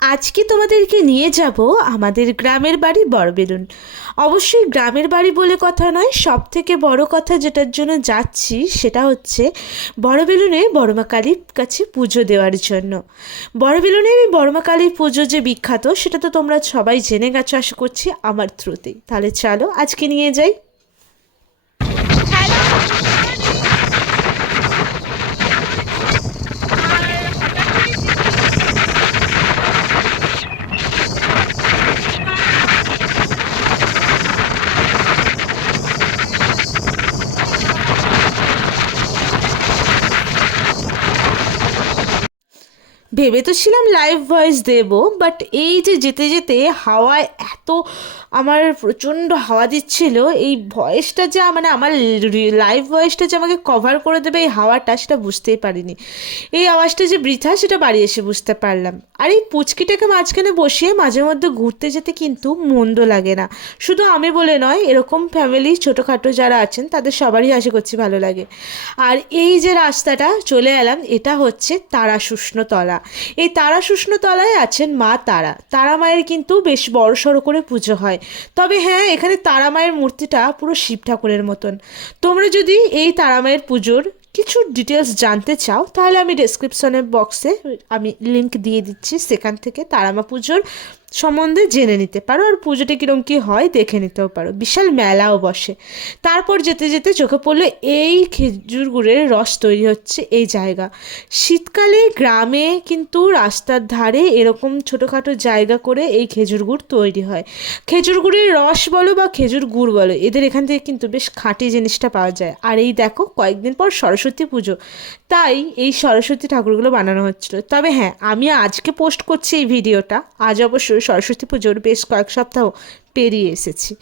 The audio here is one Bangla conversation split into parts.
আজকে তোমাদেরকে নিয়ে যাব আমাদের গ্রামের বাড়ি বড়বেলুন। অবশ্যই গ্রামের বাড়ি বলে কথা নয় সব থেকে বড় কথা যেটার জন্য যাচ্ছি সেটা হচ্ছে বড়বেলুনে বড়মা কালীর কাছে পুজো দেওয়ার জন্য। বড়বেলুনের এই বড়মা কালীর পুজো যে বিখ্যাত, সেটা তো তোমরা সবাই জেনে গেছো, আশা করছি আমার থ্রুতেই। তাহলে চলো আজকে নিয়ে যাই। ভেবে তো ছিলাম লাইভ ভয়েস দেব বাট এই যে যেতে যেতে হাওয়ায় এত আমার প্রচণ্ড হাওয়া দিচ্ছিল, এই ভয়েসটা যে মানে আমার লাইভ ভয়েসটা যে আমাকে কভার করে দেবে এই হাওয়াটা সেটা বুঝতেই পারিনি। এই আওয়াজটা যে বৃথা সেটা বাড়ি এসে বুঝতে পারলাম। আর এই পুচকিটাকে মাঝখানে বসিয়ে মাঝে মধ্যে ঘুরতে যেতে কিন্তু মন্দ লাগে না। শুধু আমি বলে নয়, এরকম ফ্যামিলি ছোটোখাটো যারা আছেন, তাদের সবারই আশা করছি ভালো লাগে। আর এই যে রাস্তাটা চলে এলাম, এটা হচ্ছে তারা তলা। এই তারা তলায় আছেন মা তারা। তারা মায়ের কিন্তু বেশ বড় সড়ো করে পুজো হয়। তবে হ্যাঁ এখানে তারা মায়ের মূর্তিটা পুরো শিব ঠাকুরের মতন। তোমরা যদি এই তারা মায়ের পুজোর কিছু ডিটেলস জানতে চাও, তাহলে আমি ডেসক্রিপশনের বক্সে আমি লিংক দিয়ে দিচ্ছি। সেখান থেকে তারামা পুজোর সম্বন্ধে জেনে নিতে পারো আর পুজোটা কীরকম কী হয় দেখে নিতেও পারো। বিশাল মেলাও বসে। তারপর যেতে যেতে চোখে পড়ল এই খেজুর গুড়ের রস তৈরি হচ্ছে এই জায়গা। শীতকালে গ্রামে কিন্তু রাস্তার ধারে এরকম ছোটোখাটো জায়গা করে এই খেজুর গুড় তৈরি হয়। খেজুর গুড়ের রস বলো বা খেজুর গুড় বলো, এদের এখান থেকে কিন্তু বেশ খাঁটি জিনিসটা পাওয়া যায়। আর এই দেখো, কয়েকদিন পর সরস্বতী পুজো। তাই এই সরস্বতী ঠাকুরগুলো বানানো হচ্ছিল। তবে হ্যাঁ আমি আজকে পোস্ট করছি এই ভিডিওটা। আজ অবশ্য সরস্বতী পুজোর বেশ কয়েক সপ্তাহ পেরিয়ে এসেছি।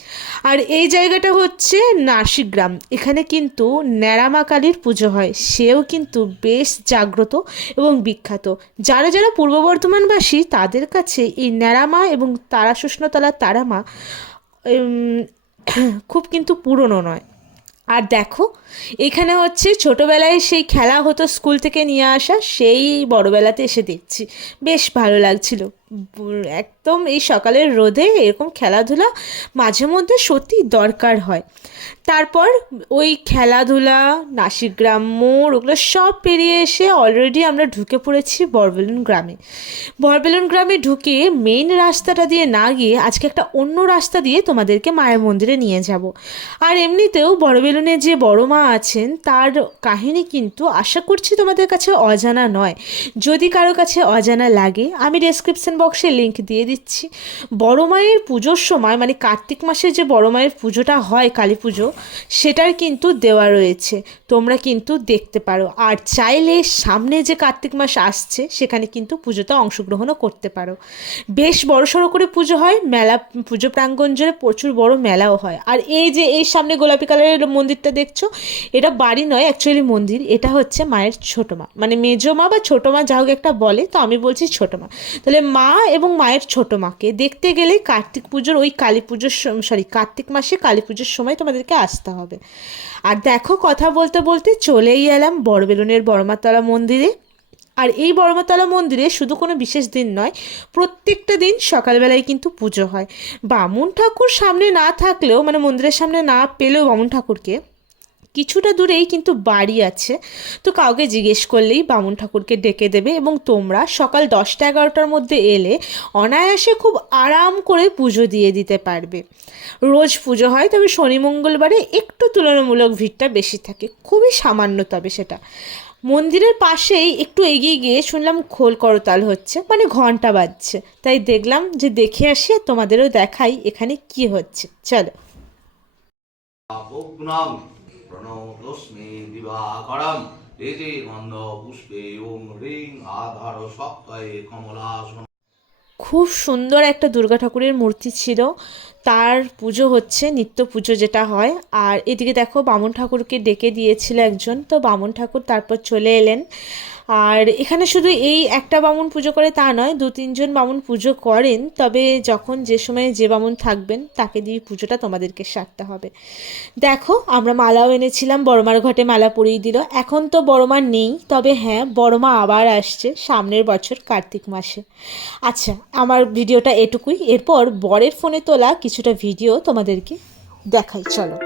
আর এই জায়গাটা হচ্ছে নাসিগ্রাম এখানে কিন্তু ন্যাড়ামা কালীর পুজো হয়। সেও কিন্তু বেশ জাগ্রত এবং বিখ্যাত। যারা যারা পূর্ব বর্ধমানবাসী, তাদের কাছে এই ন্যাড়ামা এবং তারা সুষ্ণতলা তারামা খুব কিন্তু পুরনো নয়। আর দেখো, এখানে হচ্ছে ছোটোবেলায় সেই খেলা হতো স্কুল থেকে নিয়ে আসা, সেই বড়বেলাতে এসে দেখছি। বেশ ভালো লাগছিল। একদম এই সকালের রোদে এরকম খেলাধুলা মাঝে মধ্যে সত্যি দরকার হয়। তারপর ওই খেলাধুলা নাসিগ্রাম মোড়, ওগুলো সব পেরিয়ে এসে অলরেডি আমরা ঢুকে পড়েছি বরবেলুন গ্রামে। বরবেলুন গ্রামে ঢুকে মেন রাস্তাটা দিয়ে না গিয়ে আজকে একটা অন্য রাস্তা দিয়ে তোমাদেরকে মায়ের মন্দিরে নিয়ে যাব। আর এমনিতেও বড়বেলুনে যে বড় মা আছেন, তার কাহিনী কিন্তু আশা করছি তোমাদের কাছে অজানা নয়। যদি কারও কাছে অজানা লাগে, আমি ডেসক্রিপশন বক্সে লিঙ্ক দিয়ে দিচ্ছি। বড় মায়ের পুজোর সময় মানে কার্তিক মাসে যে বড় মায়ের পুজোটা হয়, কালী পুজো, সেটার কিন্তু দেওয়া রয়েছে। তোমরা কিন্তু দেখতে পারো। আর চাইলে সামনে যে কার্তিক মাস আসছে, সেখানে কিন্তু পুজোতে অংশগ্রহণও করতে পারো। বেশ বড় সড়ো করে পুজো হয়, মেলা, পুজো প্রাঙ্গণ জুড়ে প্রচুর বড় মেলাও হয়। আর এই যে, এই সামনে গোলাপি কালারের মন্দিরটা দেখছ, এটা বাড়ি নয় অ্যাকচুয়ালি মন্দির। এটা হচ্ছে মায়ের ছোটো মা। মানে মেজো মা বা ছোটো মা, যা হোক একটা বলে, তো আমি বলছি ছোটো মা। তাহলে মা এবং মায়ের ছোটো মাকে। দেখতে গেলে কার্তিক পুজোর ওই কালী পুজোর সরি কার্তিক মাসে কালী পুজোর সময় তোমাদেরকে আসতে হবে। আর দেখো কথা বলতে বলতে চলেই এলাম বড়বেলুনের বড়মাতলা মন্দিরে। আর এই বড়মাতলা মন্দিরে শুধু কোনো বিশেষ দিন নয়, প্রত্যেকটা দিন সকালবেলায় কিন্তু পুজো হয়। বামুন ঠাকুর সামনে না থাকলেও মানে মন্দিরের সামনে না পেলেও বামুন ঠাকুরকে কিছুটা দূরেই কিন্তু বাড়ি আছে। তো কাউকে জিজ্ঞেস করলেই বামুন ঠাকুরকে ডেকে দেবে এবং তোমরা সকাল দশটা এগারোটার মধ্যে এলে অনায়াসে খুব আরাম করে পুজো দিয়ে দিতে পারবে। রোজ পুজো হয়, তবে শনি মঙ্গলবারে একটু তুলনামূলক ভিড়টা বেশি থাকে। খুবই সামান্য তবে সেটা। মন্দিরের পাশেই একটু এগিয়ে গিয়ে শুনলাম খোল করতাল হচ্ছে মানে ঘণ্টা বাজছে। তাই দেখলাম যে দেখে আসি তোমাদেরও দেখাই এখানে কি হচ্ছে। চলো। প্রণতস্মে দিবাকরম রেজে গন্ধ পুষ্পে ওম রিং আধার সপ্তাহে কমলাসন খুব সুন্দর একটা দুর্গা ঠাকুরের মূর্তি ছিল। তার পুজো হচ্ছে, নিত্য পুজো যেটা হয়। আর এদিকে দেখো, বামুন ঠাকুরকে ডেকে দিয়েছিল একজন। তো বামুন ঠাকুর তারপর চলে এলেন। আর এখানে শুধু এই একটা বামুন পুজো করে তা নয়, দু তিনজন বামুন পুজো করেন। তবে যখন যে সময় যে বামুন থাকবেন, তাকে দিয়ে পুজোটা তোমাদেরকে সারতে হবে। দেখো, আমরা মালাও এনেছিলাম, বড়মার ঘটে মালা পরিয়ে দিল। এখন তো বড়মা নেই, তবে হ্যাঁ বড়মা আবার আসছে সামনের বছর কার্তিক মাসে। আচ্ছা আমার ভিডিওটা এটুকুই। এরপর বরের ফোনে তোলা কিছুটা ভিডিও তোমাদেরকে দেখাই চলো।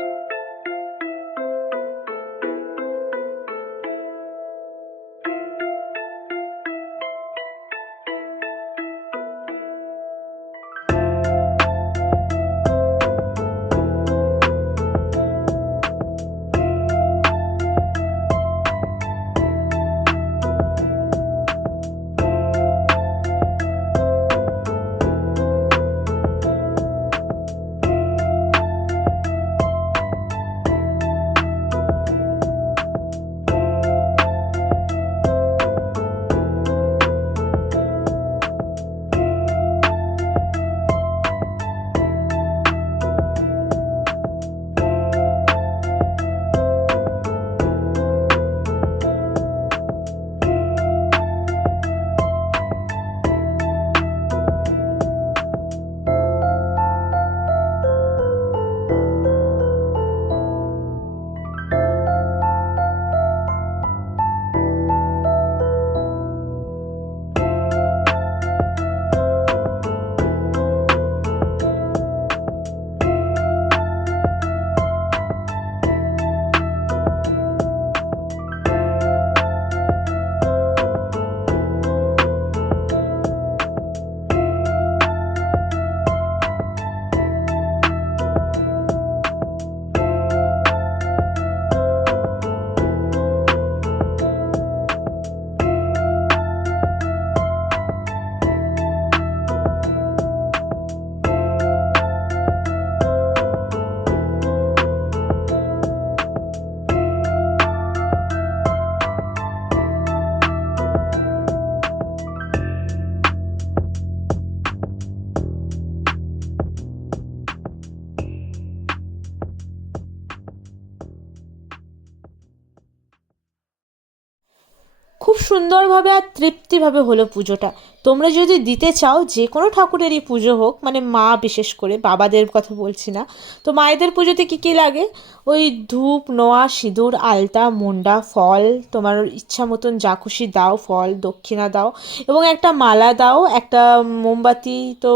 সুন্দরভাবে আর তৃপ্তিভাবে হলো পুজোটা। তোমরা যদি দিতে চাও, যে কোনো ঠাকুরেরই পুজো হোক মানে মা বিশেষ করে, বাবাদের কথা বলছি না, তো মায়েদের পুজোতে কী কী লাগে? ওই ধূপ, নোয়া, সিঁদুর, আলতা, মুন্ডা, ফল, তোমার ইচ্ছা মতন যা খুশি দাও, ফল, দক্ষিণা দাও, এবং একটা মালা দাও, একটা মোমবাতি তো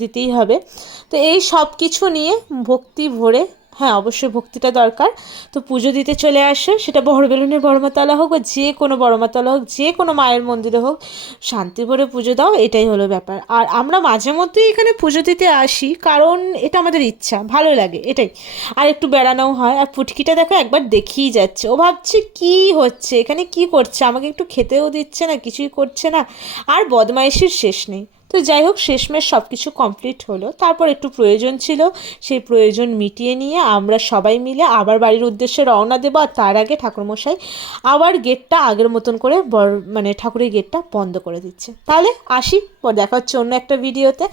দিতেই হবে। তো এই সব কিছু নিয়ে ভক্তি ভরে হ্যাঁ অবশ্যই ভক্তিটা দরকার। তো পুজো দিতে চলে আসো, সেটা বড়বেলুনের বড়মাতলা হোক বা যে কোনো বড়মাতলা হোক, যে কোনো মায়ের মন্দিরে হোক, শান্তি পুজো দাও, এটাই হলো ব্যাপার। আর আমরা মাঝে মধ্যেই এখানে পুজো দিতে আসি, কারণ এটা আমাদের ইচ্ছা, ভালো লাগে, এটাই। আর একটু বেড়ানোও হয়, আর পুটকিটা দেখো একবার দেখেই যাচ্ছে। ও ভাবছে, কি হচ্ছে? এখানে কি করছে? আমাকে একটু খেতেও দিচ্ছে না, কিছুই করছে না। আর বদমাইশির শেষ নেই। তো যাই হোক, শেষমেশ সব কিছু কমপ্লিট হলো। তারপর একটু প্রয়োজন ছিল, সেই প্রয়োজন মিটিয়ে নিয়ে আমরা সবাই মিলে আবার বাড়ির উদ্দেশ্যে রওনা দেবো। আর তার আগে ঠাকুরমশাই আবার গেটটা আগের মতন করে বড় মানে ঠাকুরের গেটটা বন্ধ করে দিচ্ছে। তাহলে আসি, পর দেখা হচ্ছে অন্য একটা ভিডিওতে